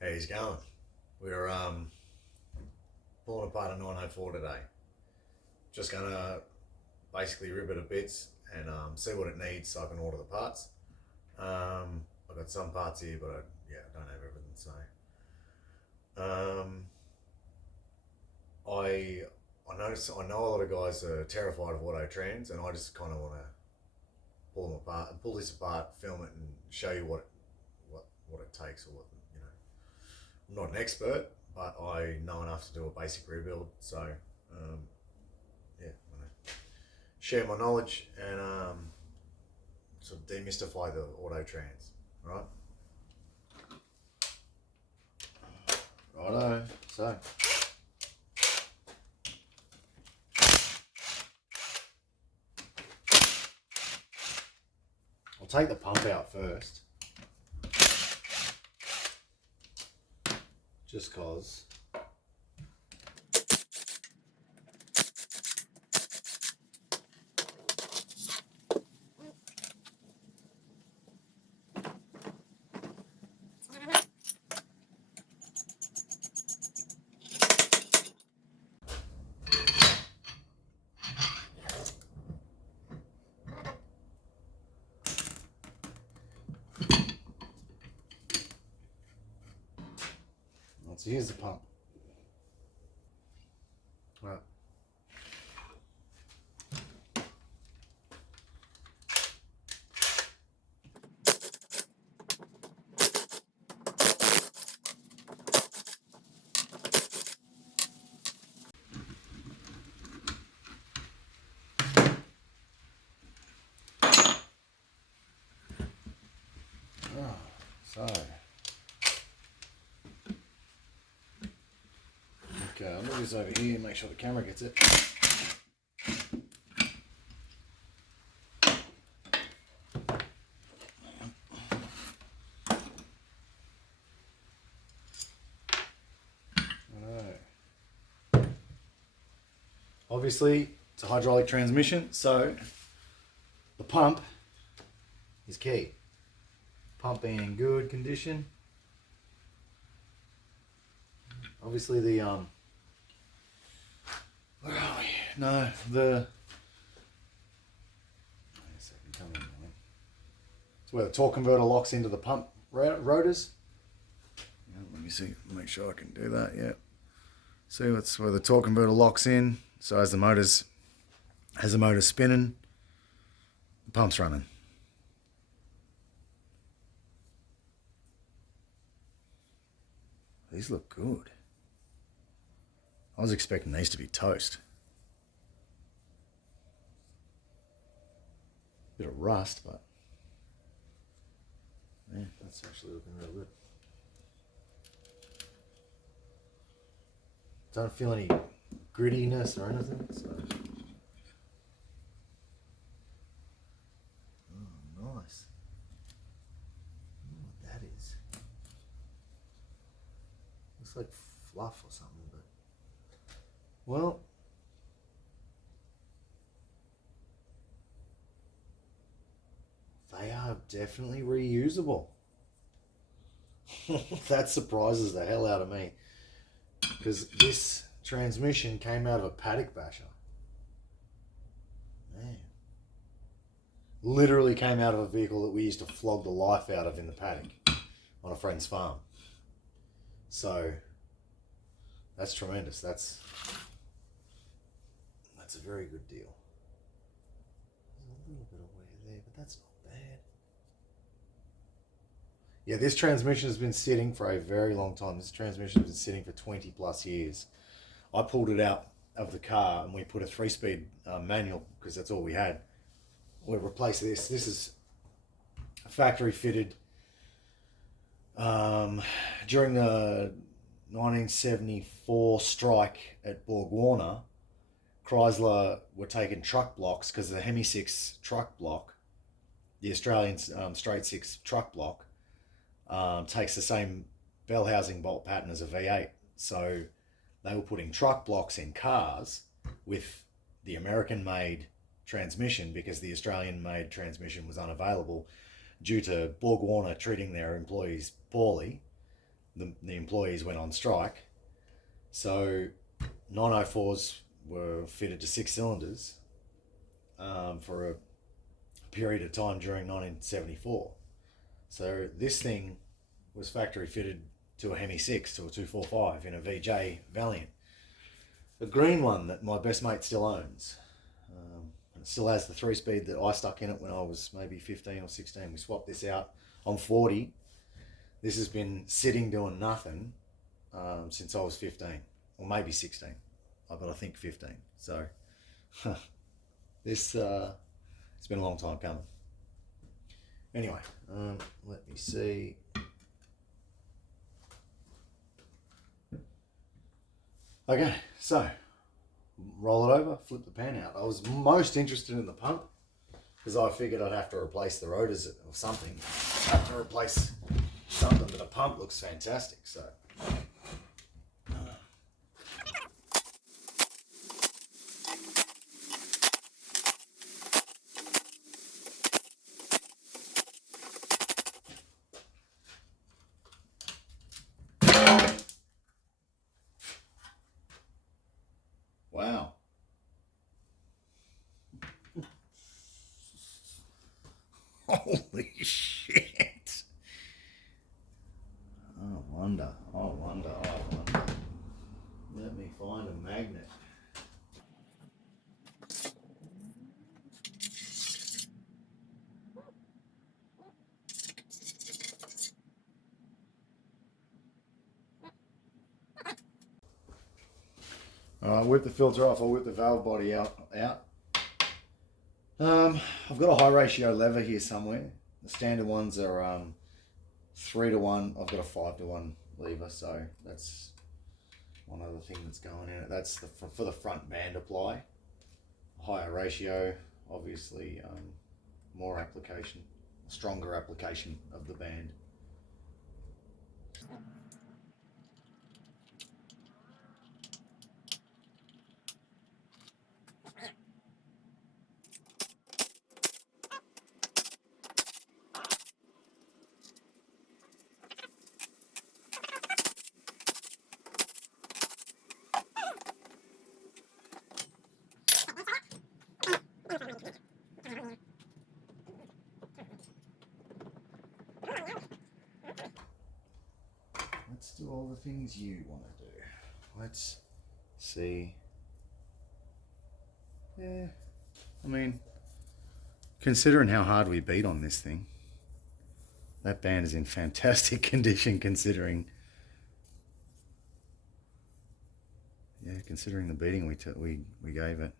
How he's going? We're pulling apart a 904 today. Just gonna basically rip it to bits and see what it needs so I can order the parts. I've got some parts here, but I don't have everything. So um, I I know a lot of guys are terrified of auto trans, and I just kind of want to pull them apart and pull this apart, film it, and show you what it takes or what you know. I'm not an expert, but I know enough to do a basic rebuild. So, yeah, I'm gonna share my knowledge and sort of demystify the auto trans. All right. Righto. So, I'll take the pump out first, just cause. So here's the pump. Right. So, okay, I'll move this over here and make sure the camera gets it. Obviously, it's a hydraulic transmission, so the pump is key. Pump being in good condition. Obviously, the where are we? No, the. It's where the torque converter locks into the pump rotors. Yeah, let me see, make sure I can do that. Yeah. See, that's where the torque converter locks in. So as the motor's spinning, the pump's running. These look good. I was expecting these to be toast. Bit of rust, but yeah, that's actually looking real good. Don't feel any grittiness or anything, so. Oh, nice. I don't know what that is. Looks like fluff or something, but well, they are definitely reusable. That surprises the hell out of me, because this transmission came out of a paddock basher. Man. Literally came out of a vehicle that we used to flog the life out of in the paddock on a friend's farm. So that's tremendous. That's a very good deal. There's a little bit of wear there, but that's not bad. Yeah, this transmission has been sitting for a very long time. This transmission has been sitting for 20 plus years. I pulled it out of the car and we put a 3-speed manual because that's all we had. We replaced this. This is a factory fitted during the 1974 strike at Borg Warner. Chrysler were taking truck blocks because the Hemi 6 truck block, the Australian straight 6 truck block, takes the same bell housing bolt pattern as a V8. So they were putting truck blocks in cars with the American made transmission because the Australian made transmission was unavailable due to Borg Warner treating their employees poorly. the employees went on strike. So 904s were fitted to 6 cylinders for a period of time during 1974. So this thing was factory fitted to a Hemi 6, to a 245 in a VJ Valiant. A green one that my best mate still owns. And it still has the 3-speed that I stuck in it when I was maybe 15 or 16. We swapped this out. I'm 40. This has been sitting doing nothing since I was 15, or maybe 16, but I think 15. So this it's been a long time coming. Anyway, let me see. Okay, so roll it over, flip the pan out. I was most interested in the pump because I figured I'd have to replace the rotors or something. Have to replace something, but the pump looks fantastic. So wow. Holy shit. I wonder. Let me find a magnet. Alright, whip the filter off. I'll whip the valve body out. I've got a high ratio lever here somewhere. The standard ones are 3-to-1. I've got a 5-to-1 lever, so that's one other thing that's going in it. That's for the front band apply. Higher ratio, obviously, more application, stronger application of the band. Let's do all the things you want to do. Let's see. Yeah, I mean, considering how hard we beat on this thing, that band is in fantastic condition considering the beating we gave it.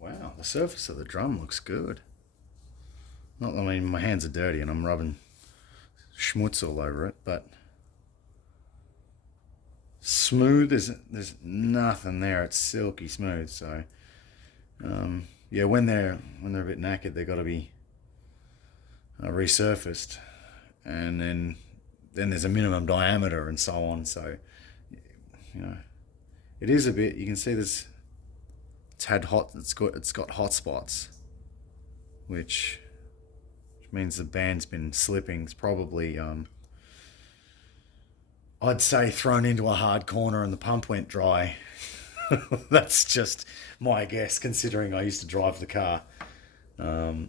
Wow, the surface of the drum looks good. I mean, my hands are dirty and I'm rubbing schmutz all over it, but smooth. There's nothing there. It's silky smooth. So yeah, when they're a bit knackered, they've got to be resurfaced, and then there's a minimum diameter and so on. So it is a bit. You can see this. It's got hot spots, which means the band's been slipping. It's probably I'd say thrown into a hard corner and the pump went dry. That's just my guess, considering I used to drive the car. All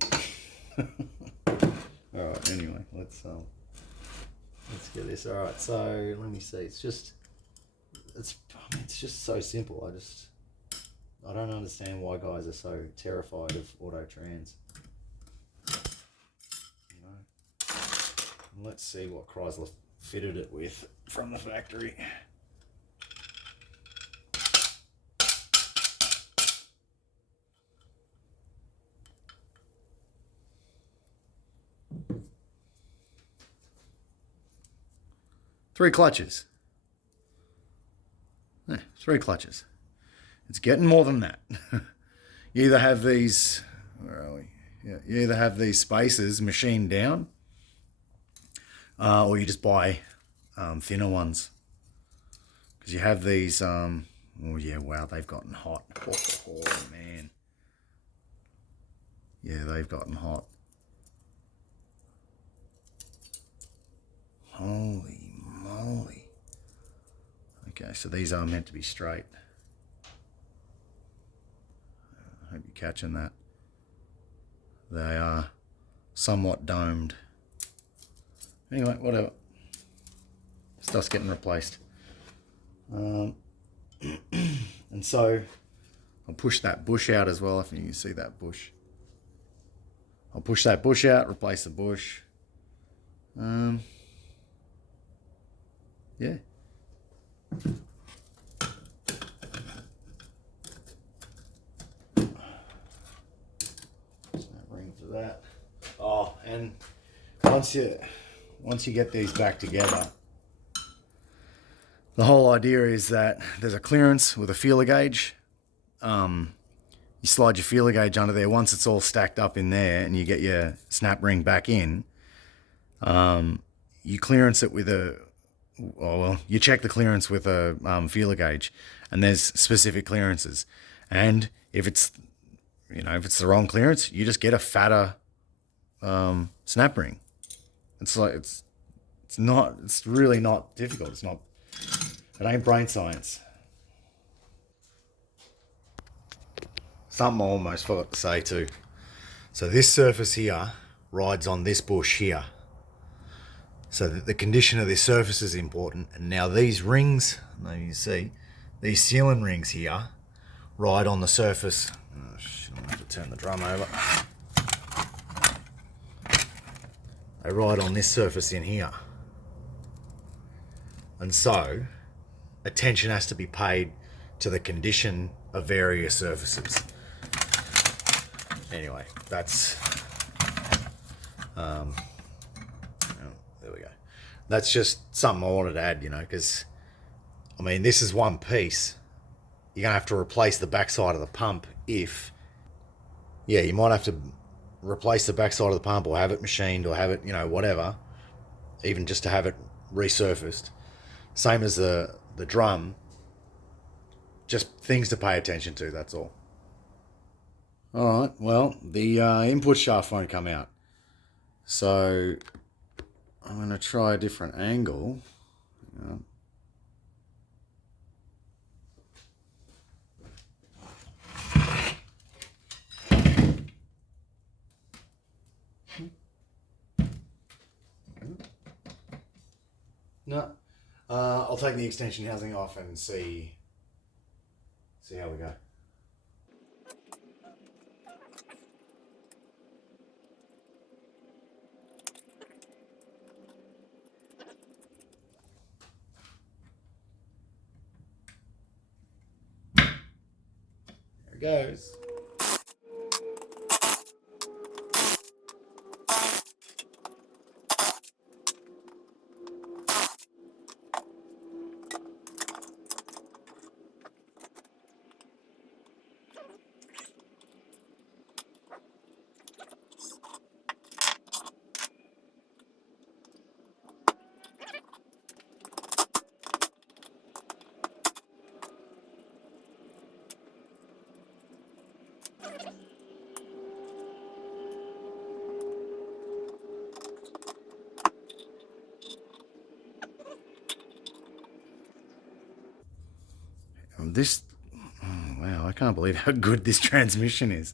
right. Anyway, let's get this. All right. So let me see. It's just so simple. I don't understand why guys are so terrified of auto trans. Let's see what Chrysler fitted it with from the factory. Three clutches. 3 clutches. It's getting more than that. You either have these, where are we? Yeah, you either have these spacers machined down, or you just buy thinner ones. Because you have these, oh yeah, wow, they've gotten hot. Oh man. Yeah, they've gotten hot. Okay, so these are meant to be straight. I hope you're catching that. They are somewhat domed. Anyway, whatever. Stuff's getting replaced. And so I'll push that bush out as well, if you can see that bush. I'll push that bush out, replace the bush. Yeah. Ring for that. Oh, and once you get these back together, the whole idea is that there's a clearance with a feeler gauge. You slide your feeler gauge under there. Once it's all stacked up in there and you get your snap ring back in, you clearance it with you check the clearance with a feeler gauge, and there's specific clearances. And if it's the wrong clearance, you just get a fatter snap ring. It's really not difficult. It ain't brain science. Something I almost forgot to say too. So this surface here rides on this bush here. So the condition of this surface is important. And now these rings, maybe you see, these sealing rings here ride on the surface. Oh shit, I'm gonna have to turn the drum over. They ride on this surface in here. And so attention has to be paid to the condition of various surfaces. Anyway, that's there we go. That's just something I wanted to add, because I mean, this is one piece. You're gonna have to replace the backside of the pump you might have to replace the backside of the pump or have it machined or have it, whatever, even just to have it resurfaced. Same as the drum. Just things to pay attention to, that's all. Alright, well, the input shaft won't come out. So I'm going to try a different angle. No, I'll take the extension housing off and see how we go. There it goes. Wow, I can't believe how good this transmission is.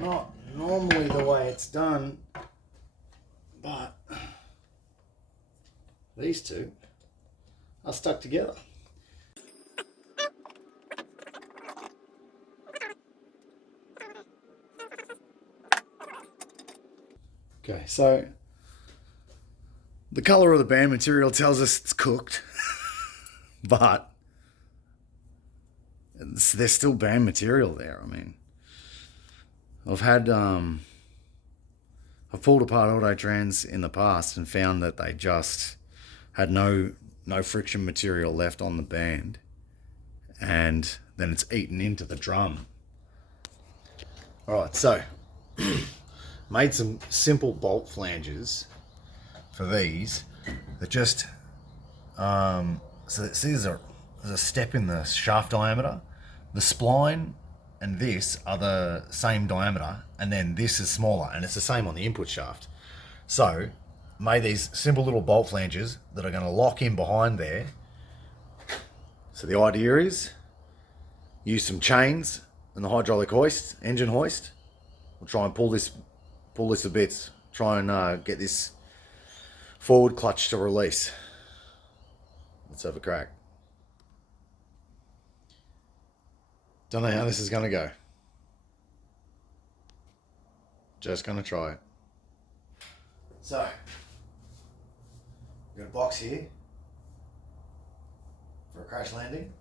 Not normally the way it's done, but these two are stuck together. Okay, so the color of the band material tells us it's cooked, but there's still band material there. I mean, I've pulled apart auto trans in the past and found that they just had no friction material left on the band, and then it's eaten into the drum. All right, so made some simple bolt flanges for these that just so these are there's a step in the shaft diameter. The spline and this are the same diameter, and then this is smaller, and it's the same on the input shaft. So made these simple little bolt flanges that are going to lock in behind there. So the idea is use some chains and the hydraulic hoist, engine hoist. We'll try and pull this to bits. Try and get this forward clutch to release. Let's have a crack. Don't know how this is going to go. Just going to try it. So, we've got a box here for a crash landing.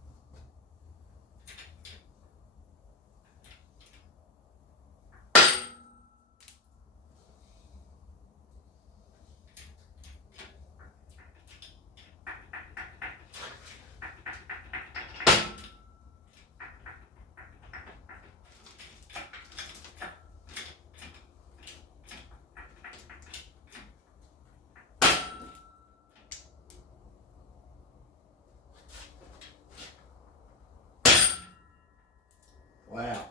Wow.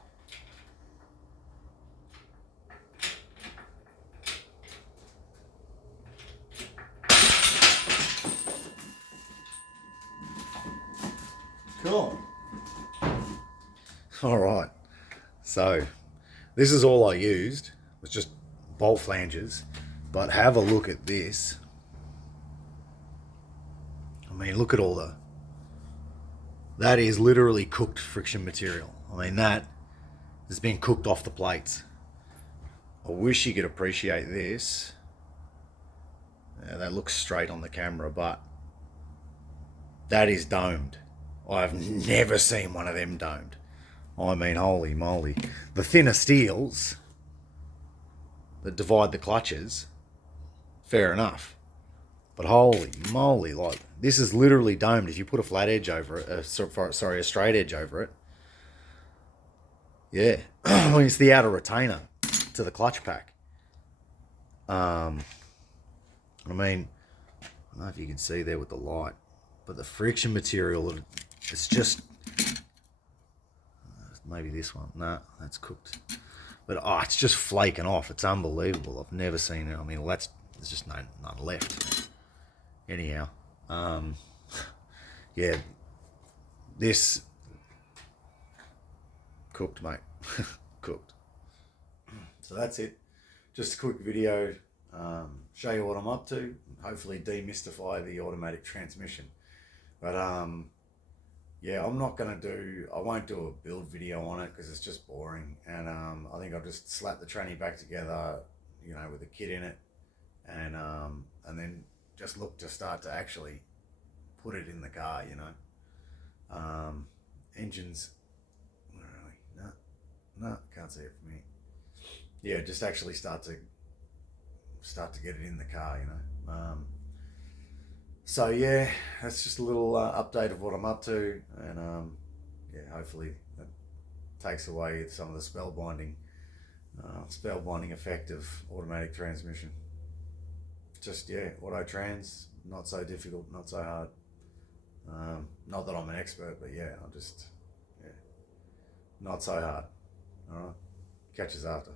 Cool. All right. So this is all I used. It was just bolt flanges. But have a look at this. I mean, look at all that is literally cooked friction material. I mean, that has been cooked off the plates. I wish you could appreciate this. Yeah, that looks straight on the camera, but that is domed. I've never seen one of them domed. I mean, holy moly. The thinner steels that divide the clutches, fair enough. But holy moly, like, this is literally domed. If you put a flat edge over it, a straight edge over it, yeah. It's the outer retainer to the clutch pack. I mean, I don't know if you can see there with the light, but the friction material, it's just, maybe this one. Nah, that's cooked. But it's just flaking off. It's unbelievable. I've never seen it. I mean, there's just none left. Anyhow, yeah, this cooked, mate. Cooked. So that's it. Just a quick video, show you what I'm up to, hopefully demystify the automatic transmission. But yeah, I won't do a build video on it because it's just boring, and I think I'll just slap the tranny back together, you know, with a kit in it, and then just look to start to actually put it in the car, you know. Engines, where are we? No, can't see it from here. Yeah, just actually start to get it in the car, you know. So yeah, that's just a little update of what I'm up to, and yeah, hopefully that takes away some of the spellbinding effect of automatic transmission. Just, yeah, auto trans, not so difficult, not so hard. Not that I'm an expert, but yeah, not so hard. All right, catch us after.